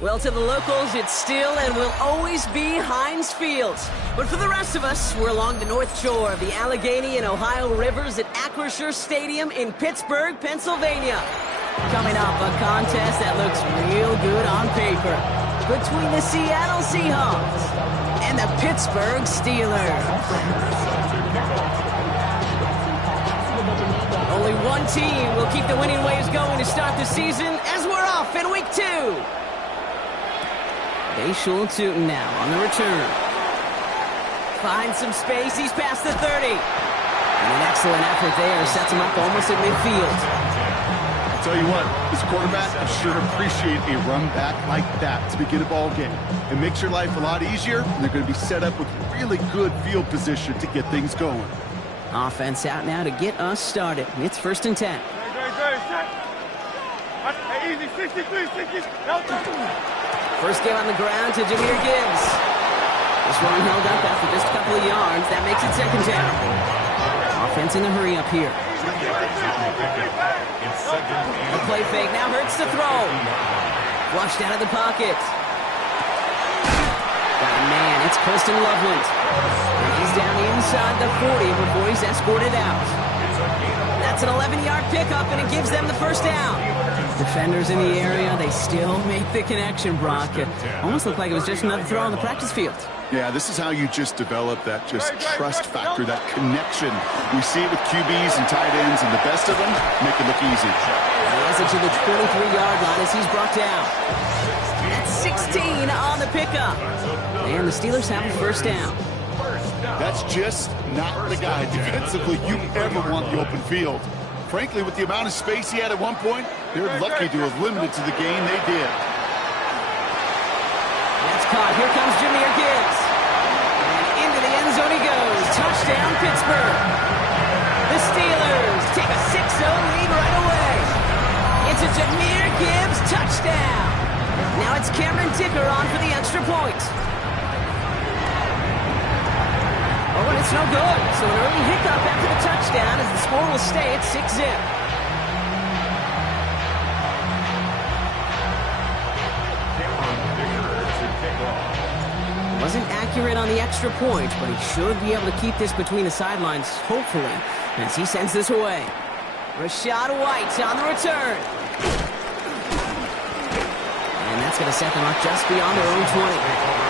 Well, to the locals, it's still and will always be Heinz Field. But for the rest of us, we're along the north shore of the Allegheny and Ohio rivers at Acrisure Stadium in Pittsburgh, Pennsylvania. Coming up, a contest that looks real good on paper between the Seattle Seahawks and the Pittsburgh Steelers. Only one team will keep the winning waves going to start the season as we're off in week 2. Bayshul Tootin now on the return. Finds some space, he's past the 30. And an excellent effort there sets him up almost at midfield. I'll tell you what, this quarterback is sure to appreciate a run back like that to begin a ball game. It makes your life a lot easier, and they're going to be set up with really good field position to get things going. Offense out now to get us started. It's 1st and 10. Easy, 63, 60. First game on the ground to Jahmyr Gibbs. This one held up after just a couple of yards. That makes it 2nd down. Offense in a hurry up here. A play fake now hurts to throw. Flushed out of the pocket. Got a man, it's Colston Loveland. And he's down inside the 40 before he's escorted out. That's an 11-yard pickup, and it gives them the 1st down. Defenders in the area, they still make the connection, Brock. It almost looked like it was just another throw on the practice field. Yeah, this is how you just develop that just trust factor, that connection. We see it with QBs and tight ends, and the best of them make it look easy. He has it to the 23-yard line as he's brought down. That's 16 on the pickup. And the Steelers have a 1st down. That's just not the guy defensively you ever want the open field. Frankly, with the amount of space he had at one point, they're lucky to have limited to the gain they did. That's caught. Here comes Jahmyr Gibbs. And into the end zone he goes. Touchdown, Pittsburgh. The Steelers take a 6-0 lead right away. It's a Jahmyr Gibbs touchdown. Now it's Cameron Dicker on for the extra point. Oh, and it's no good. So an early hiccup after the touchdown as the score will stay at 6-zip. Wasn't accurate on the extra point, but he should be able to keep this between the sidelines, hopefully, as he sends this away. Rachaad White on the return. And that's going to set them up just beyond their own 20.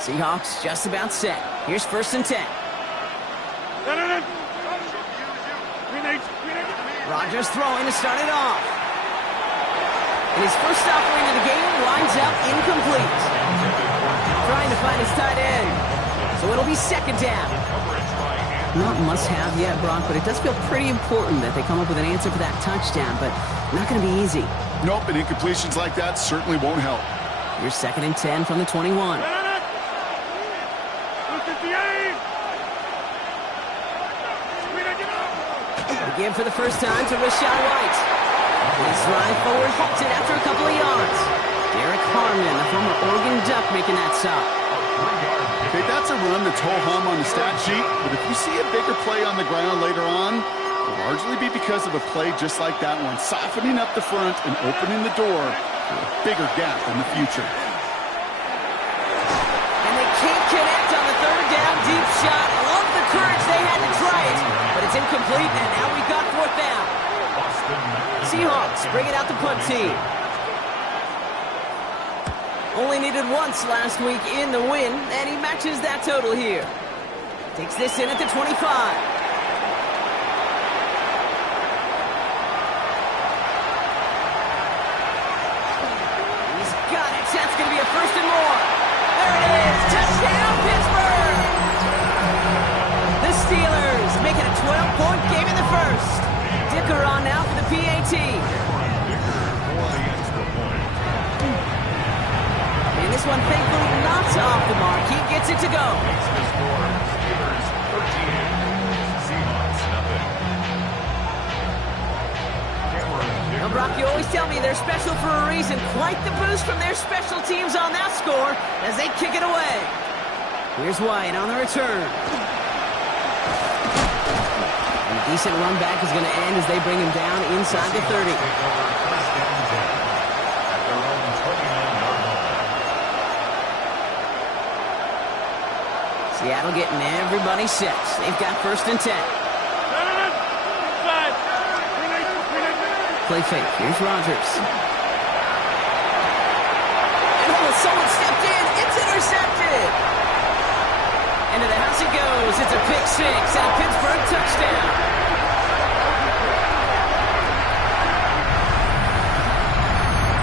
Seahawks just about set. Here's 1st and 10. Rodgers throwing to start it off. And his first offering of the game winds up incomplete. Trying to find his tight end. So it'll be 2nd down. Not must-have yet, Brock, but it does feel pretty important that they come up with an answer for that touchdown, but not going to be easy. Nope, and incompletions like that certainly won't help. Here's 2nd and 10 from the 21. Give for the first time to Rachaad White. His drive forward halted after a couple of yards. Derek Harmon, the former Oregon Duck, making that stop. Okay, that's a run that's ho-hum on the stat sheet, but if you see a bigger play on the ground later on, it'll largely be because of a play just like that one, softening up the front and opening the door for a bigger gap in the future. And they can't connect on the 3rd down deep shot. I love the courage they had to try it, but it's incomplete, and now we've got 4th down. Seahawks bring it out the punt team. Only needed once last week in the win, and he matches that total here. Takes this in at the 25. He's got it. That's going to be a 1st and more. There it is. Touchdown, Pittsburgh. The Steelers make it a 12-point game in the 1st. Dicker on now for the PAT. And this one thankfully not off the mark. He gets it to go. tell me they're special for a reason. Quite the boost from their special teams on that score as they kick it away. Here's White on the return. And a decent run back is going to end as they bring him down inside the 30. Seattle getting everybody set. They've got 1st and 10. Play fake. Here's Rodgers. And someone stepped in. It's intercepted. Into the house it goes. It's a pick 6 and a Pittsburgh touchdown.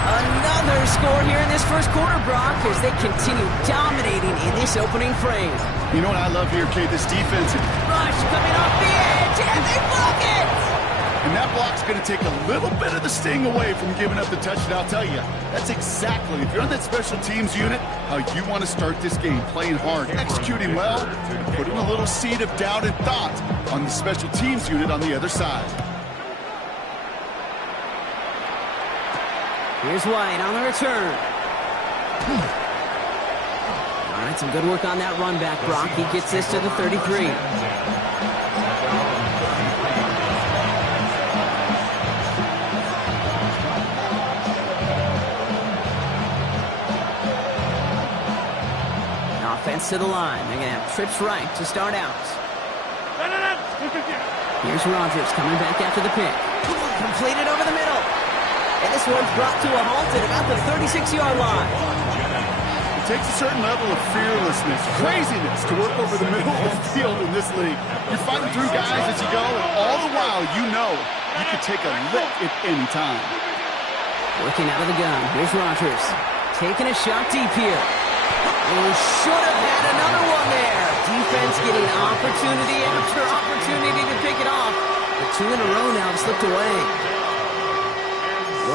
Another score here in this first quarter, Brock, as they continue dominating in this opening frame. You know what I love here, Kate? This defense. Rush coming off the edge, and they block it! And that block's going to take a little bit of the sting away from giving up the touchdown. I'll tell you, that's exactly, if you're on that special teams unit, how you want to start this game. Playing hard, executing well, and putting a little seed of doubt and thought on the special teams unit on the other side. Here's White on the return. All right, some good work on that run back, Brock. He gets this to the 33. Offense to the line. They're going to have trips right to start out. Here's Rodgers coming back after the pick. Completed over the middle. And this one's brought to a halt at about the 36-yard line. It takes a certain level of fearlessness, craziness to work over the middle of the field in this league. You're fighting through guys as you go, and all the while you know you can take a lick at any time. Working out of the gun. Here's Rodgers. Taking a shot deep here. Oh, should have had another one there. Defense getting opportunity after opportunity to pick it off. The 2 in a row now have slipped away.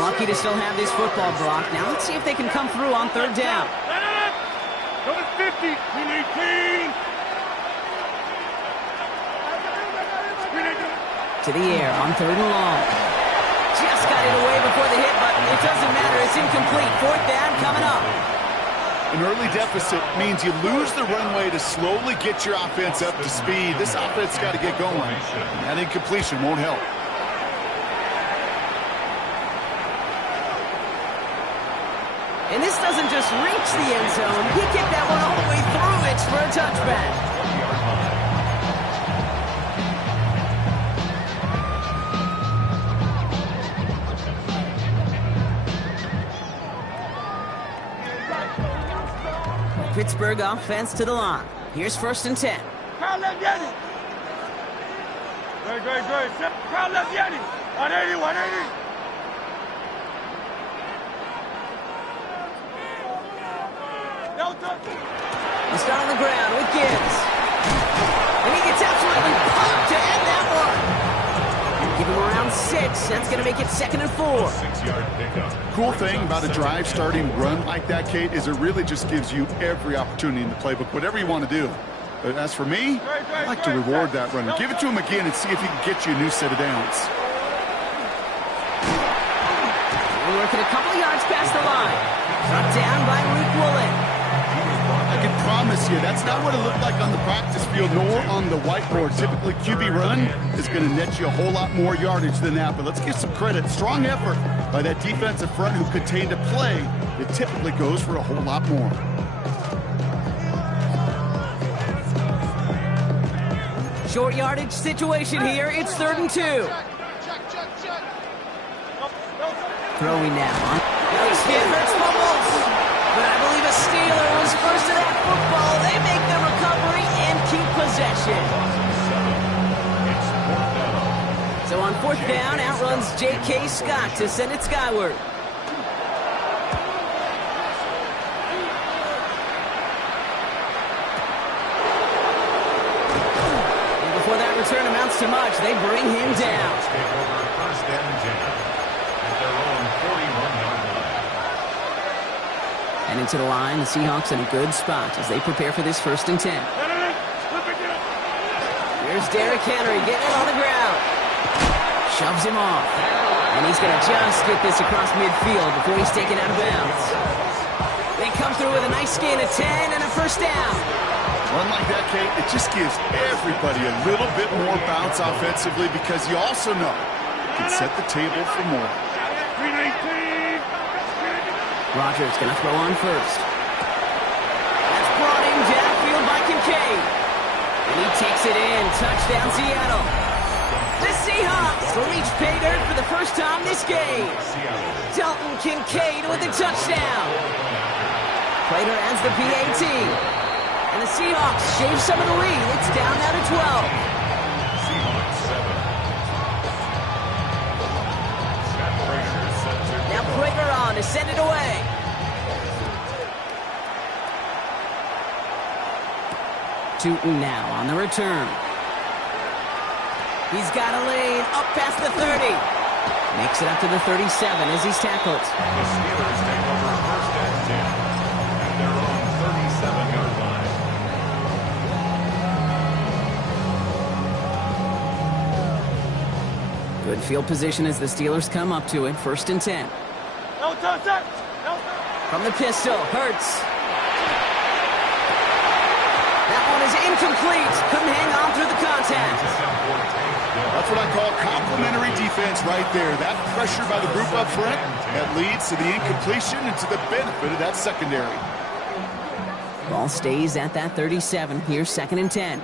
Lucky to still have this football, Brock. Now let's see if they can come through on 3rd down. Number 50, we need clean. To the air on 3rd and long. Just got it away before the hit button. It doesn't matter. It's incomplete. 4th down coming up. An early deficit means you lose the runway to slowly get your offense up to speed. This offense got to get going. That incompletion won't help. And this doesn't just reach the end zone. He kicked that one all the way through it for a touchback. Pittsburgh offense to the line. Here's 1st and 10. Crowd left Yeti. Great. Crowd left Yeti. 180. He's down on the ground with Gibbs. And he gets absolutely pumped to end that one. Give him around 6. That's going to make it 2nd and 4. 6-yard pickup. Cool thing about a drive starting run like that, Kate, is it really just gives you every opportunity in the playbook, whatever you want to do. But as for me, I like to reward that run. Give it to him again and see if he can get you a new set of downs. We're working a couple of yards past the line. Brought down by Luke Woolen. I can promise you, that's not what it looked like on the practice field nor on the whiteboard. Typically, QB run is going to net you a whole lot more yardage than that. But let's give some credit. Strong effort by that defensive front who contained a play. It typically goes for a whole lot more. Short yardage situation here. It's 3rd and 2. Throwing now. Skip hurts fumbles. But I believe a Steeler was first to that football. They make the recovery and keep possession. So on 4th down, outruns J.K. Scott to send it skyward. And before that return amounts to much, they bring him down. First down and 10 at their own 41-yard line. And into the line, the Seahawks in a good spot as they prepare for this 1st and 10. Here's Derrick Henry getting it on the ground. Shoves him off. And he's going to just get this across midfield before he's taken out of bounds. They come through with a nice gain of 10 and a first down. One like that, Kate, it just gives everybody a little bit more bounce offensively because you also know it can set the table for more. Rodgers going to throw on first. That's brought in downfield by Kincaid. And he takes it in. Touchdown, Seattle. The Seahawks reach pay dirt for the first time this game. Dalton Kincaid with a touchdown. Prater adds the PAT. And the Seahawks shave some of the lead. It's down now to 12. Seahawks 7. Scott Prater is set to Now Prater on to send it away. Tootin now on the return. He's got a lane up past the 30. Makes it up to the 37 as he's tackled. the Steelers take over first and 10 at their own 37-yard line. Good field position as the Steelers come up to it. First and 10. From the pistol, Hurts. That one is incomplete. Couldn't hang on through the contact. That's what I call complementary defense right there. That pressure by the group up front, that leads to the incompletion and to the benefit of that secondary. Ball stays at that 37. Here's second and 10.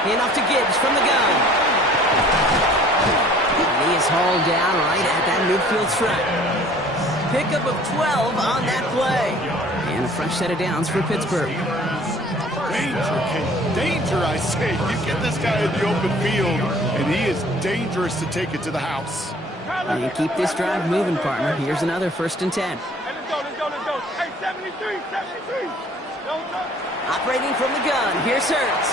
Hand off to Gibbs from the gun. And he is hauled down right at that midfield stripe. Pickup of 12 on that play. And a fresh set of downs for Pittsburgh. Danger, Kate. Danger, I say. You get this guy in the open field, and he is dangerous to take it to the house. And you keep this drive moving, partner. Here's another first and 10. Let's go. Hey, 73. Operating from the gun. Here's Hurts.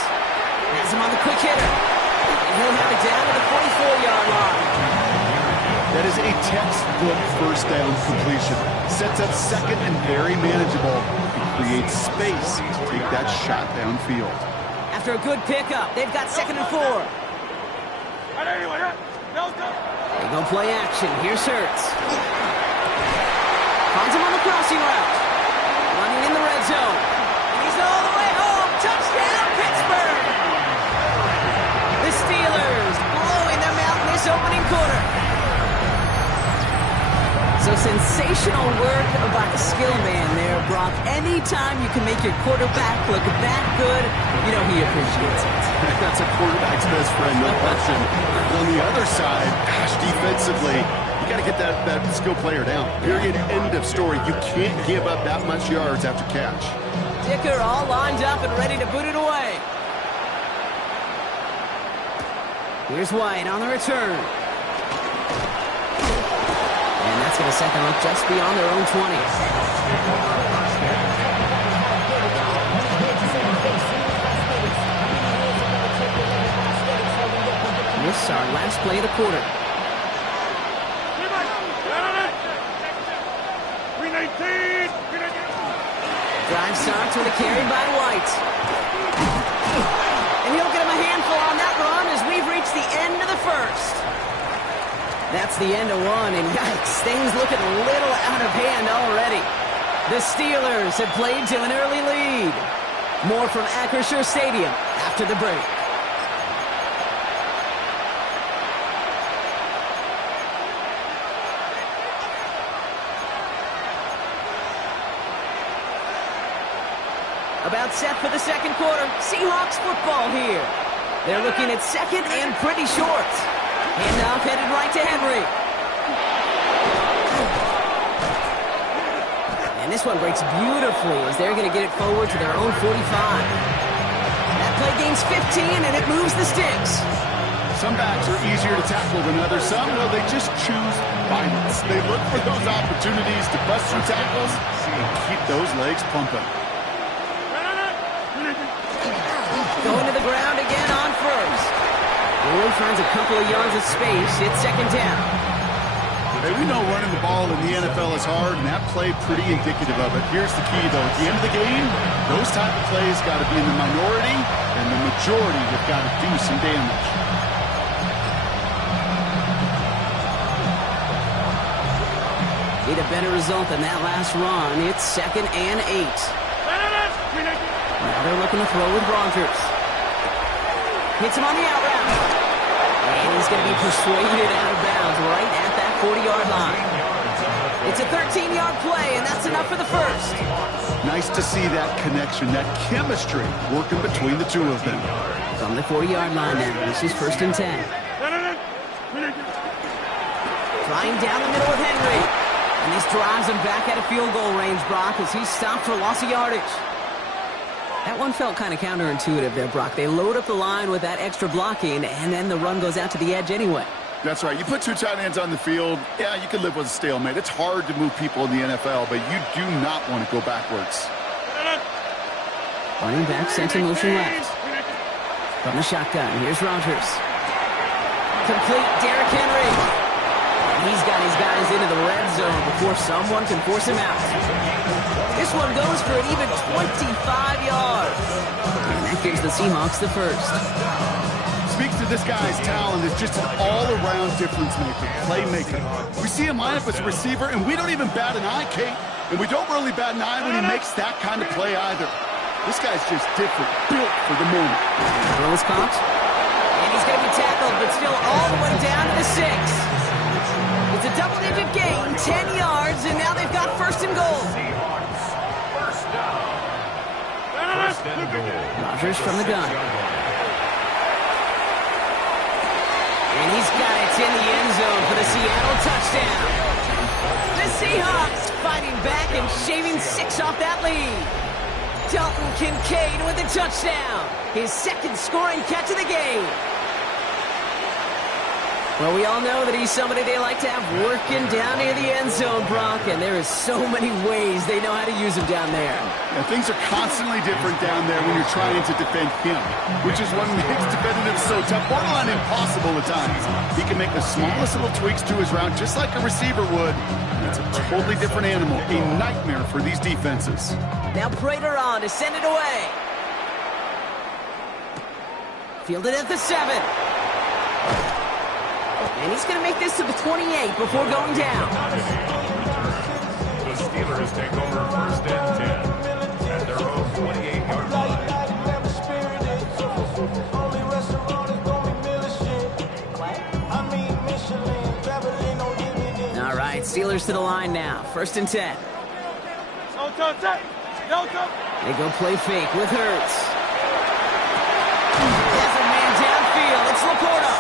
Has him on the quick hitter. And he'll have it down to the 44-yard line. That is a textbook first down completion. Sets up second and very manageable. It creates space to take that shot downfield. After a good pickup, they've got second and 4. They go play action. Here's Hurts. Finds him on the crossing route. Running in the red zone. And he's all the way home. Touchdown, Pittsburgh! The Steelers blowing them out in this opening quarter. So sensational work by the skill man there, Brock. Anytime you can make your quarterback look that good, you know he appreciates it. That's a quarterback's best friend, no question. On the other side, gosh, defensively, you got to get that skill player down. Period, end of story. You can't give up that much yards after catch. Dicker all lined up and ready to boot it away. Here's White on the return. And that's going to set them up just beyond their own 20. This is our last play of the quarter. Drive starts with a carry by White. And he'll get him a handful on that run as we've reached the end of the first. That's the end of one, and yikes, things looking a little out of hand already. The Steelers have played to an early lead. More from Acrisure Stadium after the break. About set for the second quarter. Seahawks football here. They're looking at second and pretty short. Handoff headed right to Henry. And this one breaks beautifully as they're going to get it forward to their own 45. That play gains 15 and it moves the sticks. Some backs are easier to tackle than others. Some, well, they just choose violence. They look for those opportunities to bust through tackles and keep those legs pumping. Going to the ground again on first. Willie finds a couple of yards of space. It's second down. Hey, we know running the ball in the NFL is hard, and that play pretty indicative of it. Here's the key, though. At the end of the game, those type of plays got to be in the minority, and the majority have got to do some damage. Need a better result than that last run. It's 2nd and 8. Now they're looking to throw with Rogers. Hits him on the out route. And he's going to be persuaded out of bounds right at that 40-yard line. It's a 13-yard play, and that's enough for the first. Nice to see that connection, that chemistry working between the two of them. From the 40-yard line now, this is 1st and 10. Flying down the middle with Henry. And this drives him back out of field goal range, Brock, as he's stopped for loss of yardage. That one felt kind of counterintuitive there, Brock. They load up the line with that extra blocking, and then the run goes out to the edge anyway. That's right. You put two tight ends on the field, yeah, you can live with a stalemate. It's hard to move people in the NFL, but you do not want to go backwards. Running back sent in motion left. From the shotgun, here's Rogers. Complete, Derrick Henry. He's got his guys into the red zone before someone can force him out. This one goes for an even 25 yards. And that gives the Seahawks the first. Speaks to this guy's talent as just an all-around difference maker, playmaker. We see him line up as a receiver, and we don't even bat an eye, Kate. And we don't really bat an eye when he makes that kind of play either. This guy's just different, built for the moment. Throw is caught. And he's going to be tackled, but still all the way down to the 6. It's a double-digit gain, 10 yards, and now they've got 1st and goal. First down. Rogers from the gun. And he's got it in the end zone for the Seattle touchdown. The Seahawks fighting back and shaving 6 off that lead. Dalton Kincaid with a touchdown. His 2nd scoring catch of the game. Well, we all know that he's somebody they like to have working down near the end zone, Brock, and there is so many ways they know how to use him down there. Yeah, things are constantly different down there when you're trying to defend him, which is what makes defending him so tough, borderline impossible at times. He can make the smallest little tweaks to his route just like a receiver would. It's a totally different animal, a nightmare for these defenses. Now Prater on to send it away. Fielded at the 7. And he's going to make this to the 28 before going down. The Steelers take over 1st and 10 at their own 28-yard line. All right, Steelers to the line now. 1st and 10. They go play fake with Hurts. There's a man downfield. It's Laporta.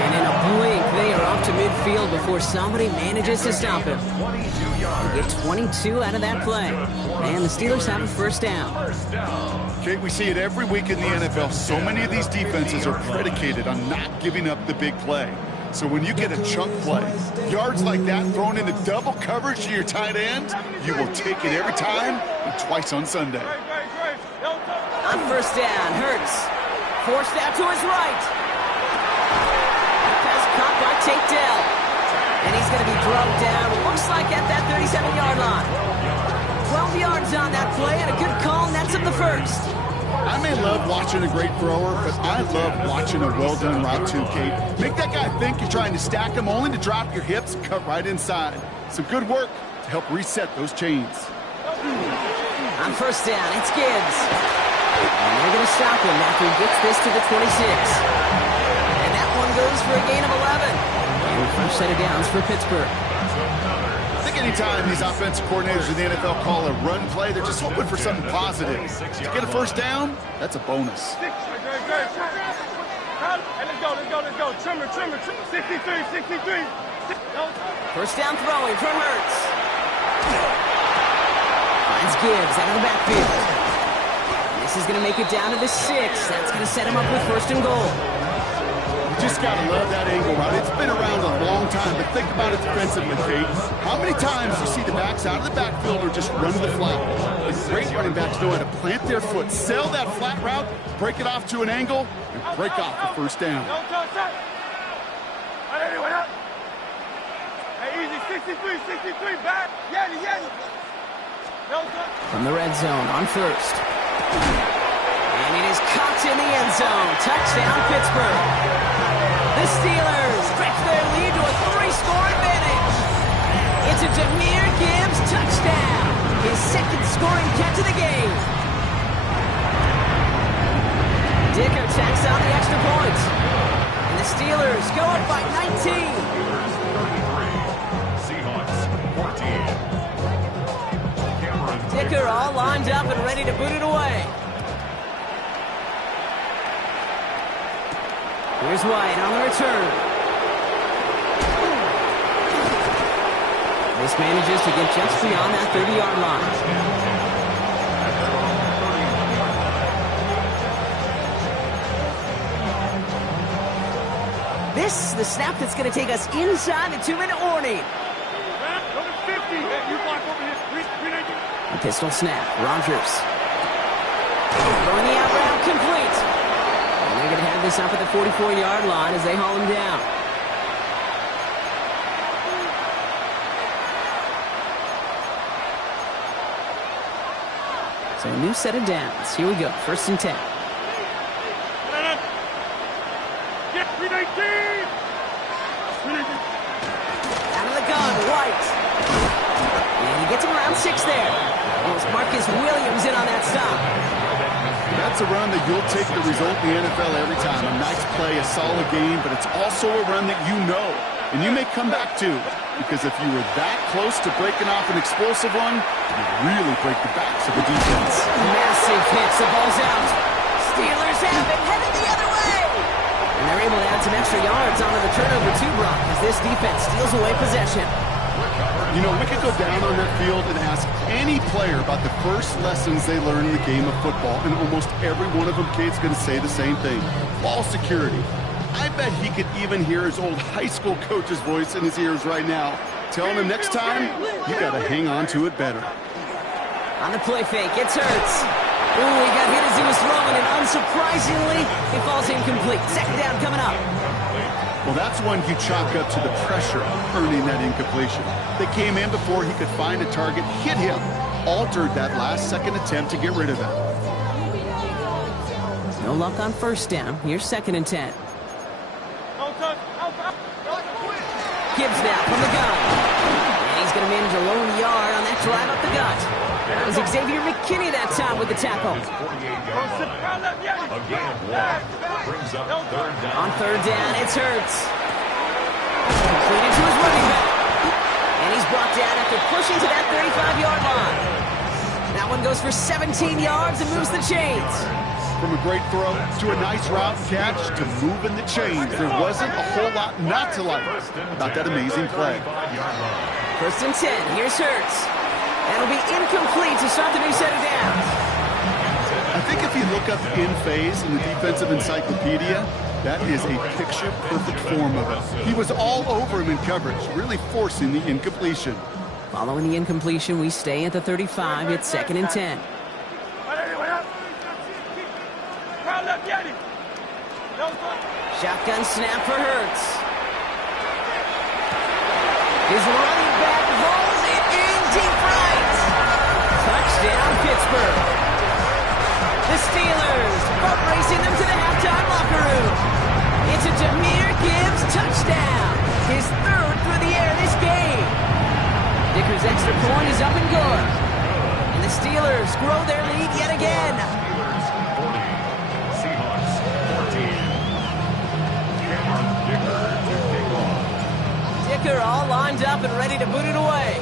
And in a blink, they are off to midfield before somebody manages to stop him. They get 22 out of that play. And the Steelers have a 1st down. Kate, we see it every week in the NFL. So many of these defenses are predicated on not giving up the big play. So when you get a chunk play, yards like that thrown into double coverage to your tight end, you will take it every time and twice on Sunday. On 1st down, Hurts forced out to his right. Pass caught by Tate Dell. And he's going to be drugged down, looks like at that 37-yard line. 12 yards on that play, and a good call nets him the 1st. I may love watching a great thrower, but I love watching a well-done route too, Kate. Make that guy think you're trying to stack him only to drop your hips and cut right inside. Some good work to help reset those chains. On 1st down, it's Gibbs. And they're going to stop him after he gets this to the 26. And that one goes for a gain of 11. And first set of downs for Pittsburgh. I think anytime these offensive coordinators in the NFL call a run play, they're just hoping for something positive. To get a 1st down, that's a bonus. Hey, let's go. Trimmer. 63. 1st down throwing from Hurts. Finds Gibbs out of the backfield. This is going to make it down to the 6. That's going to set him up with 1st and goal. You just got to love that angle, right? It's been around a long time, but think about it defensively, Kate. How many times you see the backs out of the backfield or just run to the flat? The great running backs know how to plant their foot, sell that flat route, break it off to an angle, and break off the 1st down. Hey, 63, back. Yeti. From the red zone on first. And it is caught in the end zone. Touchdown, Pittsburgh. The Steelers stretch their lead to a 3-score advantage. It's a Jahmyr Gibbs touchdown. His second scoring catch of the game. Dicker tacks on the extra point. And the Steelers go up by 19. Seahawks 14. Dicker all lined up and ready to boot it away. Here's White on the return. This manages to get just beyond that 30-yard line. This is the snap that's going to take us inside the 2-minute warning. A pistol snap. Rodgers. Throwing the out route complete. And they're going to have this up at the 44-yard line as they haul him down. So a new set of downs. Here we go. 1st and 10. Out of the gun, White. And he gets him around 6 there. It was Marcus Williams in on that stop. That's a run that you'll take the result in the NFL every time. A nice play, a solid game, but it's also a run that you know. And you may come back to, because if you were that close to breaking off an explosive one, you really break the backs of the defense. Massive hits, the ball's out. Steelers have it, headed the other way. And they're able to add some extra yards onto the turnover too, Brock, as this defense steals away possession. You know, we could go down on that field and ask any player about the first lessons they learned in the game of football, and almost every one of them kids going to say the same thing. Ball security. I bet he could even hear his old high school coach's voice in his ears right now, telling him next time, you got to hang on to it better. On the play fake, it's Hurts. Ooh, he got hit as he was throwing, and unsurprisingly, it falls incomplete. 2nd down coming up. Well, that's one you chalk up to the pressure earning that incompletion. They came in before he could find a target, hit him, altered that last-second attempt to get rid of him. No luck on 1st down. Here's 2nd and 10. Gibbs now from the gun. And he's going to manage a lone yard on that drive up the gut. That was Xavier McKinney that time with the tackle. A gain of 1 brings up 3rd down. On 3rd down, it's Hurts. Completed to his running back. And he's brought down after pushing to that 35-yard line. That one goes for 17 yards and moves the chains. From a great throw to a nice route catch to moving the chains, there wasn't a whole lot not to like about that amazing play. 1st and 10, here's Hurts. That'll be incomplete to start the new set of downs. I think if you look up in phase in the defensive encyclopedia, that is a picture-perfect form of it. He was all over him in coverage, really forcing the incompletion. Following the incompletion, we stay at the 35. It's 2nd and 10. Shotgun snap for Hurts. His running back rolls it in deep right. Touchdown, Pittsburgh. The Steelers boat racing them to the halftime locker room. It's a Jahmyr Gibbs touchdown. His 3rd through the air this game. Dicker's extra point is up and good. And the Steelers grow their lead yet again. Dicker all lined up and ready to boot it away.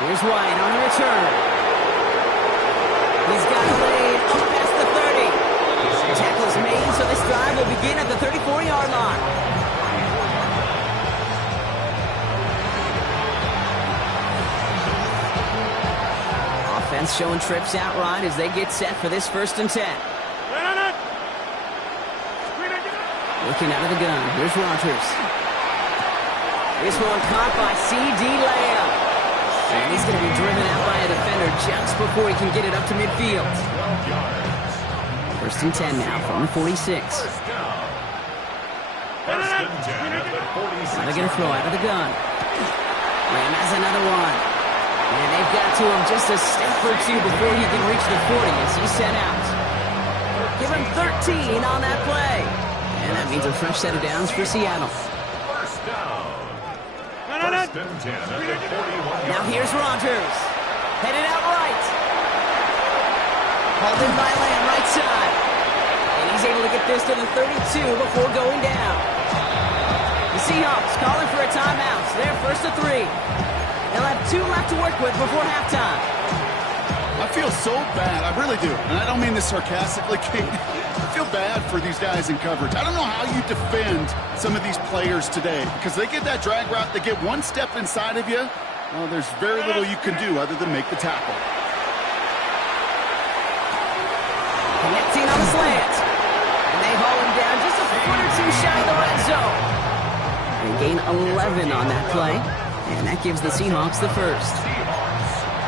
Here's White on the return. He's got a lead up past the 30. Tackle's made, so this drive will begin at the 34-yard line. Offense showing trips outright as they get set for this 1st and 10. Looking out of the gun. Here's Rodgers. This one caught by C.D. Lamb. And he's going to be driven out by a defender just before he can get it up to midfield. 1st and 10 now from the 46. 1st and 10. They're going to throw out of the gun. Lamb has another one. And they've got to him just a step or two before he can reach the 40 as he's sent out. Give him 13 on that play. And that means a fresh set of downs for Seattle. First down. First and 10 at the 41. Now here's Rodgers. Headed out right. Hauled in by Lamb, right side. And he's able to get this to the 32 before going down. The Seahawks calling for a timeout. They're first to 3. They'll have 2 left to work with before halftime. I feel so bad. I really do. And I don't mean this sarcastically, Kate. I feel bad for these guys in coverage. I don't know how you defend some of these players today because they get that drag route. They get one step inside of you. Well, there's very little you can do other than make the tackle. Connecting on the slant. And they haul him down just a foot or two shy of the red zone. They gain 11 on that play. And that gives the Seahawks the first.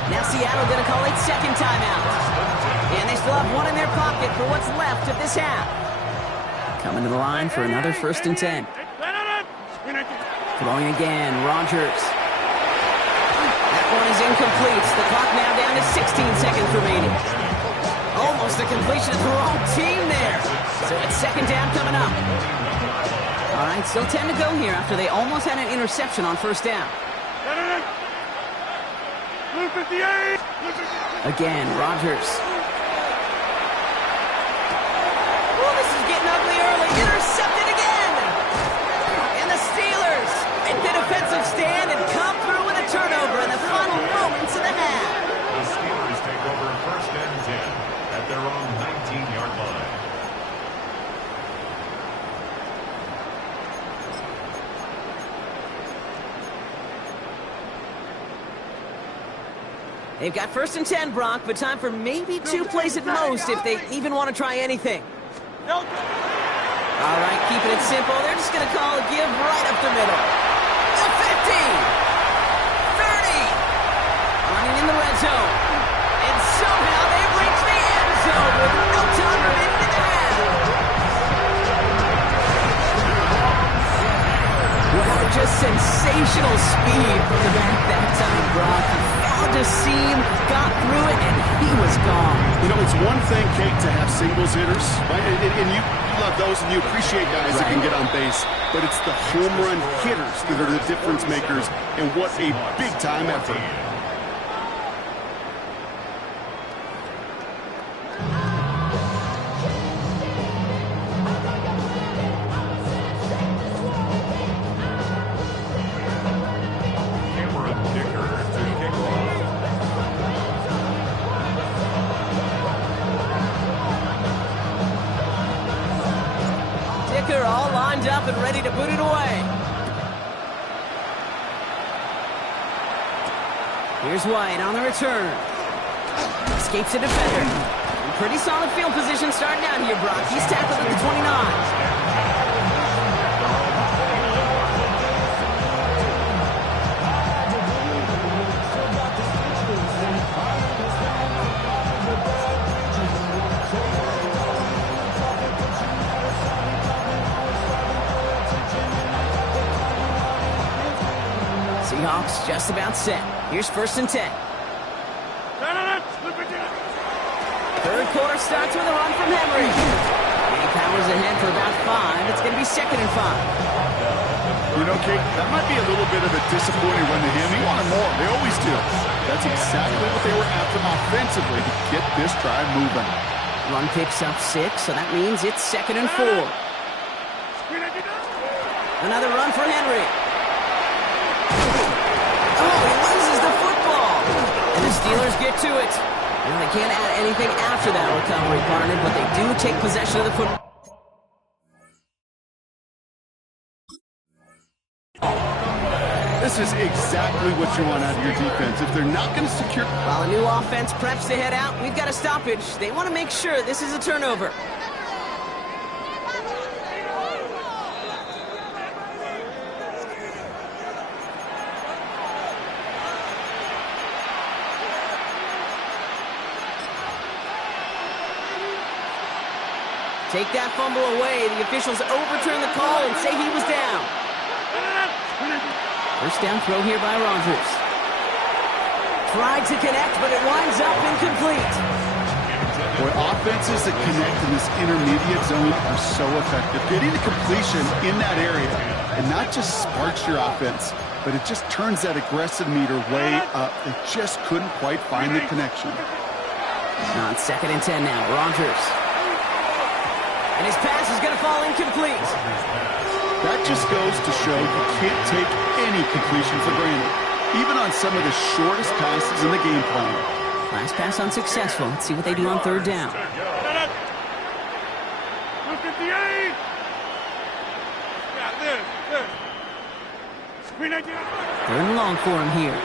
Now Seattle going to call it second timeout. And they still have one in their pocket for what's left of this half. Coming to the line for another first and 10. Throwing again, Rodgers. That one is incomplete. The clock now down to 16 seconds remaining. Almost a completion of the wrong team there. So it's second down coming up. All right, still 10 to go here after they almost had an interception on first down. Again, Rodgers. Oh, this is getting ugly early. Intercepted again. And the Steelers make the defensive stand and come through with a turnover in the final moments of the half. The Steelers take over first and 10 at their own 19-yard line. They've got first and 10, Brock, but time for maybe 2 plays at most if they even want to try anything. All right, keeping it simple. They're just going to call a give right up the middle. The 50, 30, running in the red zone. And somehow they reach the end zone with no time remaining in the half. Wow, just sensational speed from the back that time, Brock. To seam, got through it, and he was gone. You know, it's one thing, Kate, to have singles hitters, right? And you love those, and you appreciate guys that can get on base. But it's the home run hitters that are the difference makers, and what a big-time effort. All lined up and ready to put it away. Here's White on the return. Escapes a defender. Pretty solid field position starting out here, Brock. He's tackled at the 29. Seahawks just about set. Here's first and 10. Third quarter starts with a run from Henry. And he powers ahead for about 5. It's going to be second and 5. You know, Kate, that might be a little bit of a disappointing run to him. He wanted more. They always do. That's exactly what they were after offensively to get this drive moving. Run picks up 6, so that means it's second and 4. Another run for Henry. Oh, he loses the football. And the Steelers get to it. Now, they can't add anything after that recovery, partner, but they do take possession of the football. This is exactly what you want out of your defense. If they're not going to secure... While a new offense preps to head out, we've got a stoppage. They want to make sure this is a turnover. Take that fumble away. The officials overturn the call and say he was down. First down throw here by Rodgers. Tried to connect, but it winds up incomplete. Boy, offenses that connect in this intermediate zone are so effective. Getting a completion in that area, and not just sparks your offense, but it just turns that aggressive meter way up. They just couldn't quite find the connection. On 2nd and 10 now, Rodgers. And his pass is going to fall incomplete. That just goes to show you can't take any completion for granted, even on some of the shortest passes in the game plan. Last pass unsuccessful. Let's see what they do on 3rd down. 258. Yeah, this. 3rd and long for him here.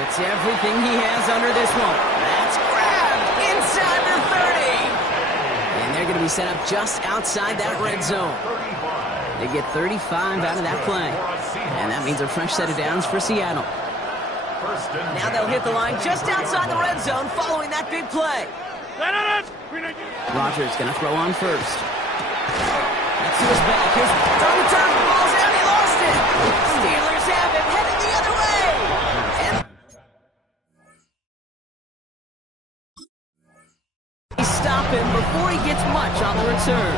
Gets everything he has under this one. That's grabbed inside the 30. And they're going to be set up just outside that red zone. They get 35 out of that play. And that means a fresh set of downs for Seattle. Now they'll hit the line just outside the red zone following that big play. Rodgers going to throw on first. That's to his back. Here's on the turn. Ball's out. He lost it. Steelers have it headed the other way. And he stop him before he gets much on the return.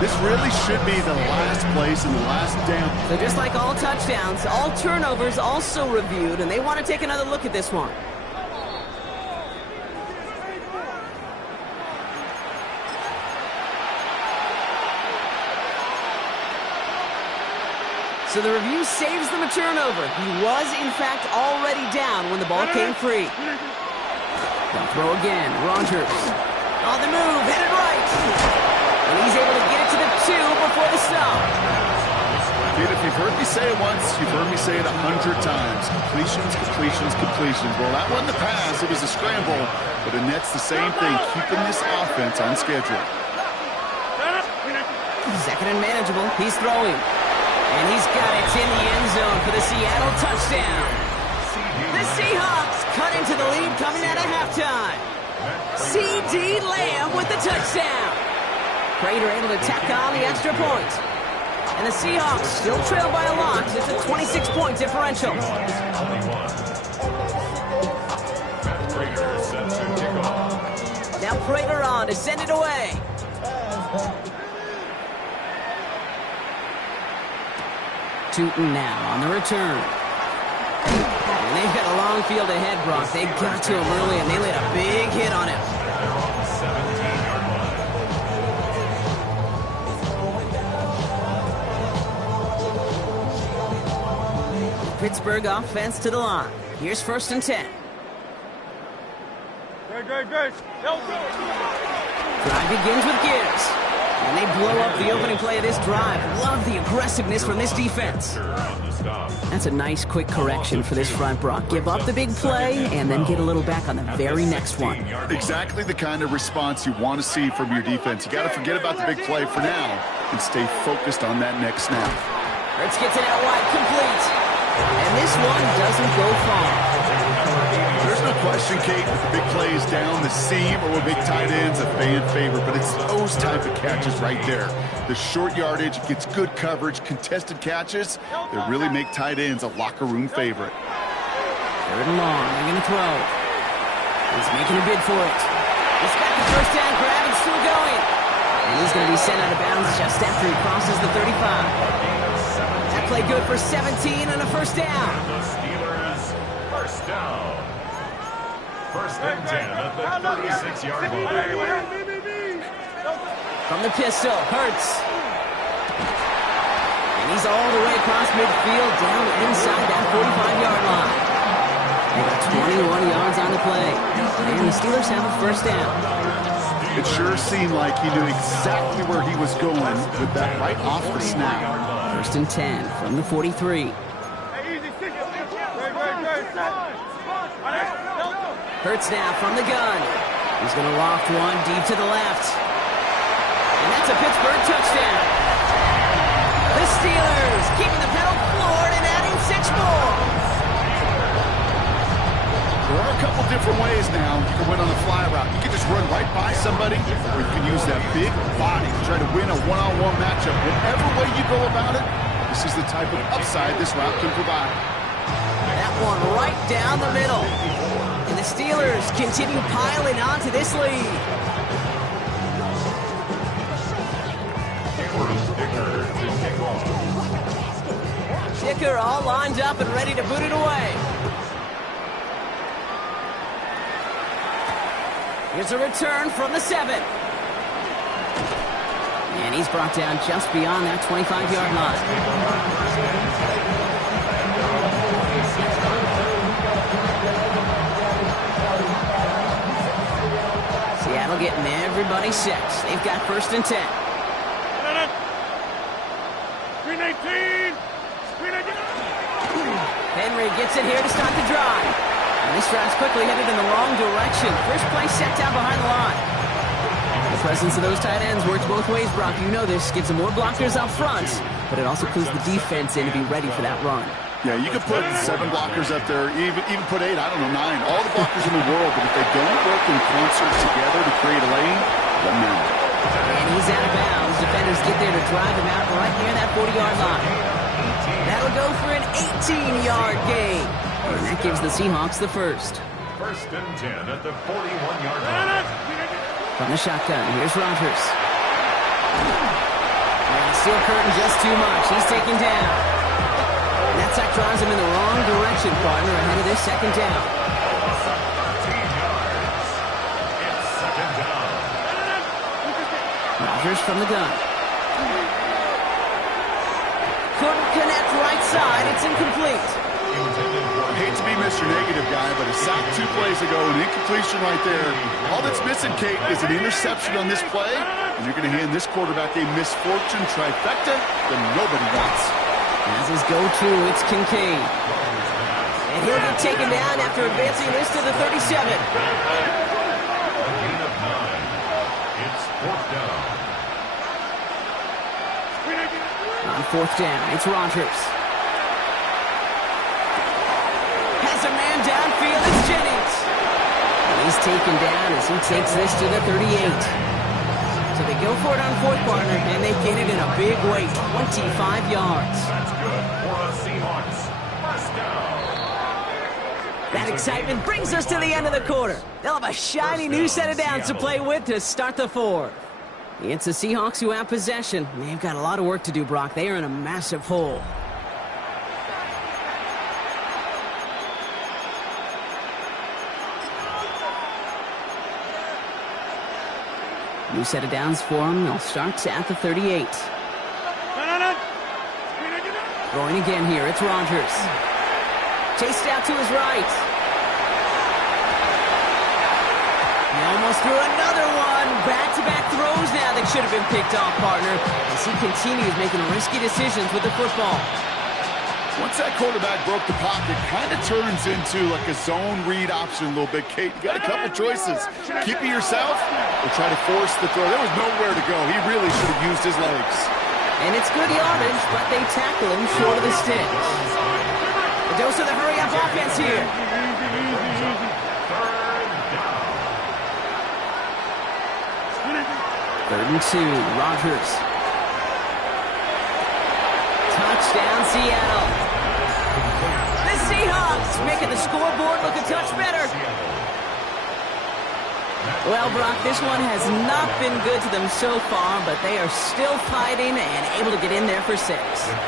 This really should be the last place and the last down. So just like all touchdowns, all turnovers also reviewed, and they want to take another look at this one. So the review saves them a turnover. He was, in fact, already down when the ball came free. They'll throw again. Rodgers on the move, headed right. And he's able to get it to the 2 before the stop. Dude, if you've heard me say it once, you've heard me say it 100 times. Completions. Well, that wasn't the pass. It was a scramble. But the net's the same thing, keeping this offense on schedule. 2nd and manageable. He's throwing. And he's got it in the end zone for the Seattle touchdown. The Seahawks cut into the lead coming out of halftime. C.D. Lamb with the touchdown. Prater able to tack on the extra point. And the Seahawks still trail by a lot. It's a 26-point differential. Now Prater on to send it away. Tootin now on the return. And they've got a long field ahead, Brock. They got to him early, and they laid a big hit on him. Pittsburgh offense to the line. Here's 1st and 10. Great. Drive begins with Gibbs. And they blow up the opening play of this drive. Love the aggressiveness from this defense. That's a nice quick correction for this front, Brock. Give up the big play and then get a little back on the very next one. Exactly the kind of response you want to see from your defense. You got to forget about the big play for now and stay focused on that next snap. Hurts gets it out wide, complete. And this one doesn't go far. There's no question, Kate, with the big plays down the seam or with big tight ends, a fan favorite, but it's those type of catches right there. The short yardage gets good coverage, contested catches that really make tight ends a locker room favorite. 3rd and long, they're going to throw. He's making a bid for it. He's got the first down grab and still going. And he's going to be sent out of bounds just after he crosses the 35. That play good for 17 and a first down. The Steelers, first down. 1st and 10 at the 36-yard line. From the pistol, Hurts. And he's all the way across midfield, down inside that 45-yard line. They got 21 yards on the play. And the Steelers have a first down. It sure seemed like he knew exactly where he was going with that right off the snap. 1st and 10 from the 43. Hurts now from the gun. He's going to loft one deep to the left. And that's a Pittsburgh touchdown. The Steelers keeping the pedal floored and adding 6 more. There are a couple different ways now you can win on the fly route. You can just run right by somebody, or you can use that big body to try to win a one-on-one matchup. Whatever way you go about it, This is the type of upside this route can provide. That one right down the middle. And the Steelers continue piling onto this lead. Dicker all lined up and ready to boot it away. Here's a return from the 7. And he's brought down just beyond that 25-yard line. Seattle getting everybody set. They've got 1st and 10. Screen 18. Screen 18. Henry gets it here to start the drive. And this drive's quickly headed in the wrong direction. First play set down behind the line. The presence of those tight ends works both ways, Brock. You know this. Gives them more blockers up front, but it also clues the defense in to be ready for that run. Yeah, you could put 7 blockers up there, even put 8, I don't know, 9. All the blockers in the world, but if they don't work in concert together to create a lane, doesn't matter. And he's out of bounds. Defenders get there to drive him out right near that 40-yard line. That'll go for an 18-yard gain. And that gives the Seahawks the first. 1st and 10 at the 41-yard line. From the shotgun, here's Rodgers. And the steel curtain just too much. He's taken down. And that sack drives him in the wrong direction, partner, ahead of this 2nd down. 13 yards. It's 2nd down. Rodgers from the gun. Couldn't connect right side. It's incomplete. I hate to be Mr. Negative guy, but a sack 2 plays ago, an incompletion right there. All that's missing, Kate, is an interception on this play, and you're going to hand this quarterback a misfortune trifecta that nobody wants. As his go-to, it's Kincaid. And he'll get taken down after advancing this to the 37. A gain of 9. It's 4th down. On 4th down, it's Rodgers. Has a man downfield, it's Jennings. And he's taken down as he takes this to the 38. So they go for it on 4th, partner, and they get it in a big way, 25 yards. That's good for the Seahawks. 1st down. That excitement brings us to the end of the quarter. They'll have a shiny new set of downs to play with to start the 4th. It's the Seahawks who have possession. They've got a lot of work to do, Brock. They are in a massive hole. New set of downs for them. They'll start at the 38. Going again here, it's Rodgers. Chased out to his right. He almost threw another one. Back-to-back throws now that should have been picked off, partner, as he continues making risky decisions with the football. Once that quarterback broke the pocket, kind of turns into like a zone read option a little bit, Kate. You got a couple choices. Keep it yourself or try to force the throw. There was nowhere to go. He really should have used his legs. And it's good yardage, but they tackle him short of the sticks. A dose of the hurry-up offense here. 3rd and 2, Rodgers. Touchdown, Seattle. The Seahawks making the scoreboard look a touch better. Well, Brock, this one has not been good to them so far, but they are still fighting and able to get in there for 6.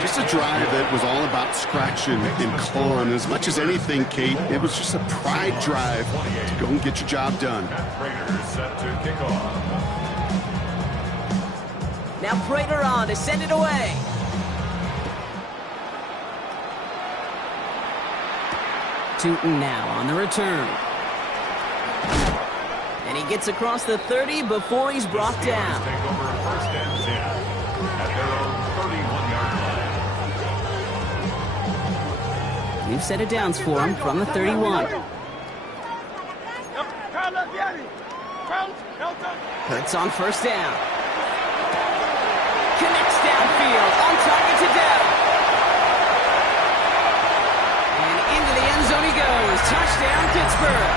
Just a drive that was all about scratching and clawing. As much as anything, Kate, it was just a pride drive to go and get your job done. Raiders set to kick off. Now Prater on to send it away. Tootin now on the return. And he gets across the 30 before he's brought down. Take over 1st and 10 at their own 31-yard line. New set of downs for him from the 31. Hurts on 1st down. Connects downfield, on target to Dell. And into the end zone he goes. Touchdown, Pittsburgh.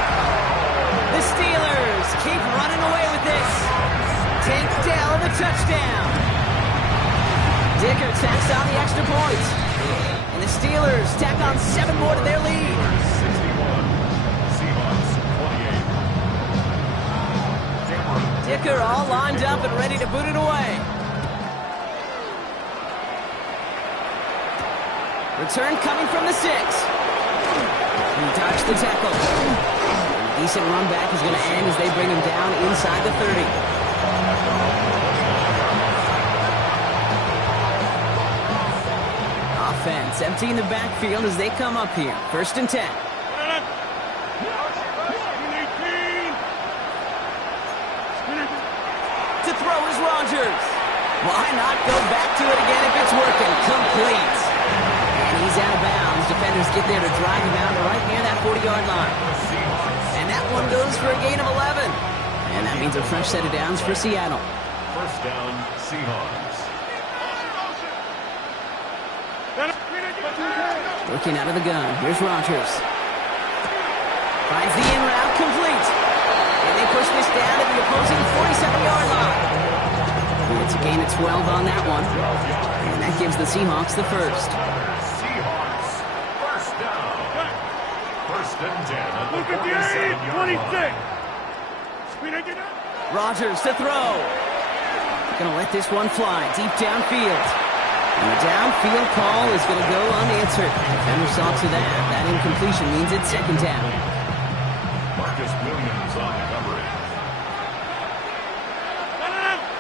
The Steelers keep running away with this. Take Dell the touchdown. Dicker tacks on the extra point. And the Steelers tack on 7 more to their lead. 61. Seahawks 28. Dicker all lined up and ready to boot it away. Return coming from the 6. He dodged the tackle. A decent run back is going to end as they bring him down inside the 30. Offense emptying the backfield as they come up here. 1st and 10. To throw is Rodgers. Why not go back to it again if it's working? Complete. And he's out of bounds. Defenders get there to drive him out right near that 40-yard line. And that one goes for a gain of 11. And that means a fresh set of downs for Seattle. 1st down, Seahawks. Working out of the gun. Here's Rodgers. Finds the in route, complete. And they push this down to the opposing 47-yard line. And it's a gain of 12 on that one. And that gives the Seahawks the first. Seahawks, 1st down. 1st and 10 at the Look at the 47-yard 26. line. Rodgers to throw. Gonna let this one fly deep downfield. And the downfield call is going to go unanswered. Defender saw to that. That incompletion means it's 2nd down. Marcus Williams on the coverage.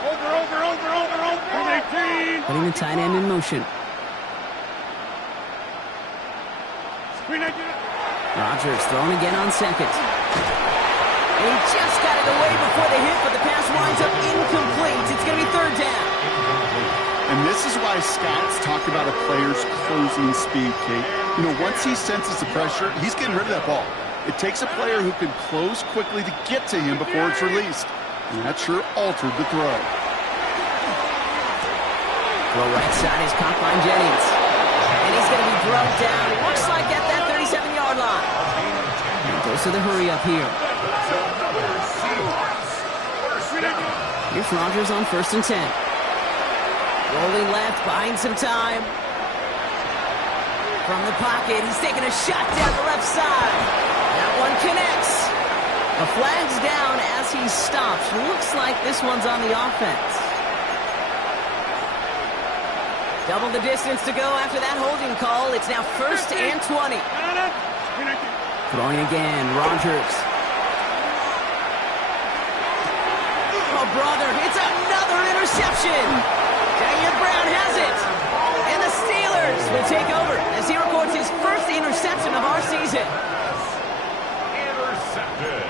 Over. Putting the tight end in motion. Rodgers throwing again on 2nd. And he just got it away before the hit, but the pass winds up incomplete. It's going to be 3rd down. And this is why scouts talk about a player's closing speed, Kate. You know, once he senses the pressure, he's getting rid of that ball. It takes a player who can close quickly to get to him before it's released. And that sure altered the throw. Throw right side is caught by Jennings. And he's going to be drugged down. It looks like at that 37-yard line. And goes to the hurry up here. Here's Rodgers on 1st and 10. Rolling left, buying some time. From the pocket, he's taking a shot down the left side. That one connects. The flag's down as he stops. Looks like this one's on the offense. Double the distance to go after that holding call. It's now 1st and 20. Throwing again, Rodgers. Oh, brother, it's another interception. Daniel Brown has it. And the Steelers will take over as he records his 1st interception of our season. Intercepted.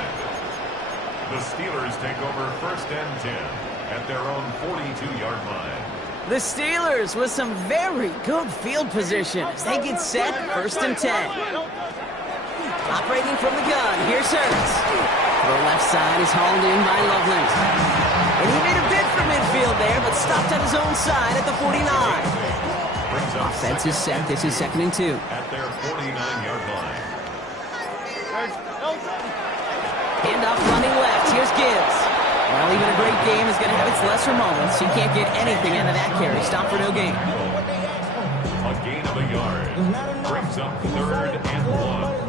The Steelers take over 1st and 10 at their own 42-yard line. The Steelers with some very good field position as they get set 1st and 10. Operating from the gun, here's Hurts. The left side is hauled in by Loveland. And he made a bid for midfield there, but stopped on his own side at the 49. Offense is set. This is 2nd and 2. At their 49-yard line. Handoff running left. Here's Gibbs. Well, even a great game is going to have its lesser moments. You can't get anything out of that carry. Stop for no gain. A gain of a yard. Brings up 3rd and 1.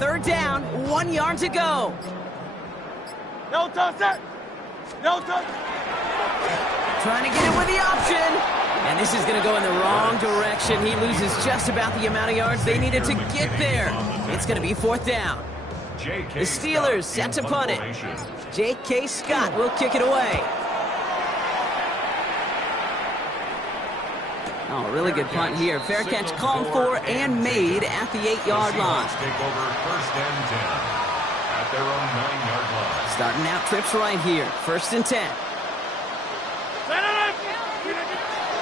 3rd down, 1 yard to go. No touch it. No touch. Trying to get it with the option. And this is going to go in the wrong direction. He loses just about the amount of yards they needed to get there. It's going to be 4th down. The Steelers set to punt it. J.K. Scott will kick it away. Oh, really good punt here. Fair catch called for and made at the 8-yard line. Take over 1st and 10 at their own 9-yard line. Starting out trips right here. 1st and 10.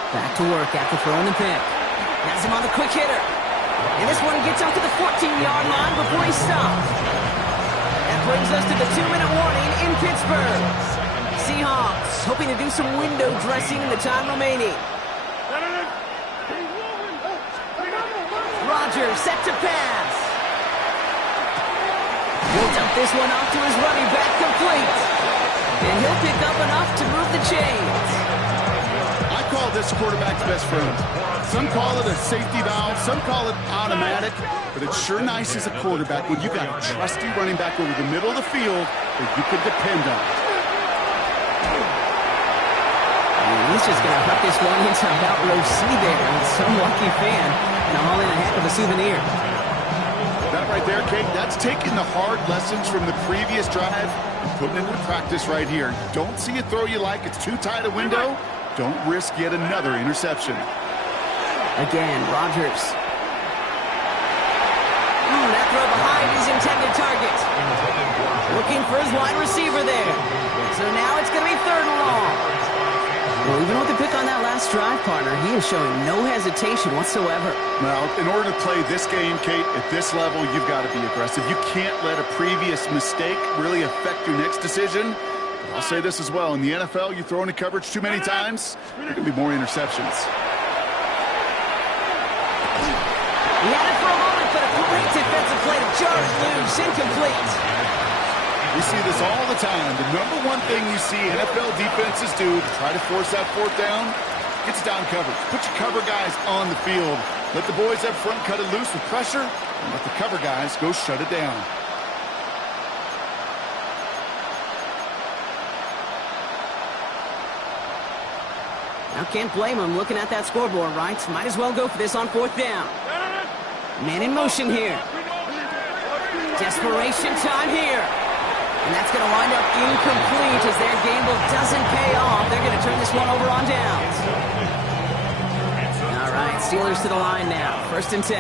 Back to work after throwing the pick. Has him on the quick hitter. And this one gets up to the 14-yard line before he stops. That brings us to the 2-minute warning in Pittsburgh. Seahawks hoping to do some window dressing in the time remaining. Rodgers set to pass. He'll dump this one off to his running back, complete. And he'll pick up enough to move the chains. I call this quarterback's best friend. Some call it a safety valve, some call it automatic, but it's sure nice as a quarterback when you got a trusty running back over the middle of the field that you can depend on. He's just going to huck this one inside out row C there. And some lucky fan and haul in a heck of a souvenir. That right there, Kate, that's taking the hard lessons from the previous drive and putting it into practice right here. Don't see a throw you like, it's too tight a window. Don't risk yet another interception. Again, Rodgers. That throw behind his intended target. Looking for his wide receiver there. So now it's going to be 3rd and long. Well, even with the pick on that last drive, partner, he is showing no hesitation whatsoever. Now, in order to play this game, Kate, at this level, you've got to be aggressive. You can't let a previous mistake really affect your next decision. I'll say this as well. In the NFL, you throw into coverage too many times, there can be more interceptions. He had it for a moment, but a great defensive play to jar it loose. Incomplete. We see this all the time. The number one thing you see NFL defenses do to try to force that 4th down, it's down coverage. Put your cover guys on the field. Let the boys up front cut it loose with pressure, and let the cover guys go shut it down. Now can't blame him looking at that scoreboard, right? Might as well go for this on 4th down. Man in motion here. Desperation time here. And that's going to wind up incomplete as their gamble doesn't pay off. They're going to turn this one over on downs. All right, Steelers to the line now. 1st and 10.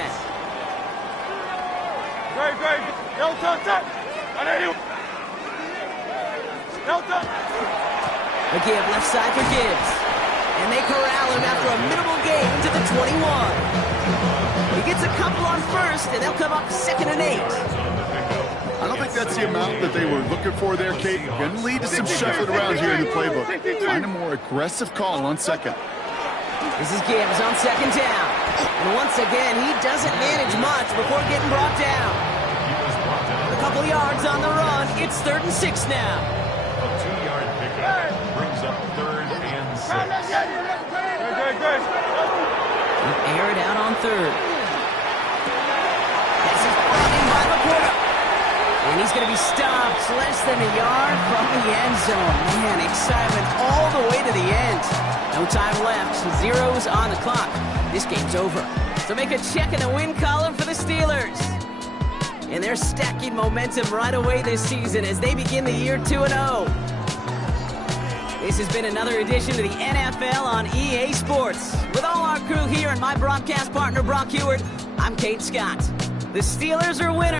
Great. Delta, set. Delta. A give left side for Gibbs. And they corral him after a minimal gain to the 21. He gets a couple on 1st, and they'll come up 2nd and 8. I don't think that's the amount that they were looking for there, Kate. Going to lead to some shuffling around here in the playbook. Find a more aggressive call on 2nd. This is Gibbs on 2nd down. And once again, he doesn't manage much before getting brought down. A couple yards on the run. It's 3rd and 6 now. A 2-yard pickup brings up 3rd and 6. Good. Air it out on 3rd. This is brought in by Laporta. And he's going to be stopped less than a yard from the end zone. Man, excitement all the way to the end. No time left. 0s on the clock. This game's over. So make a check in the win column for the Steelers. And they're stacking momentum right away this season as they begin the year 2-0. This has been another edition of the NFL on EA Sports. With all our crew here and my broadcast partner, Brock Heward, I'm Kate Scott. The Steelers are winners.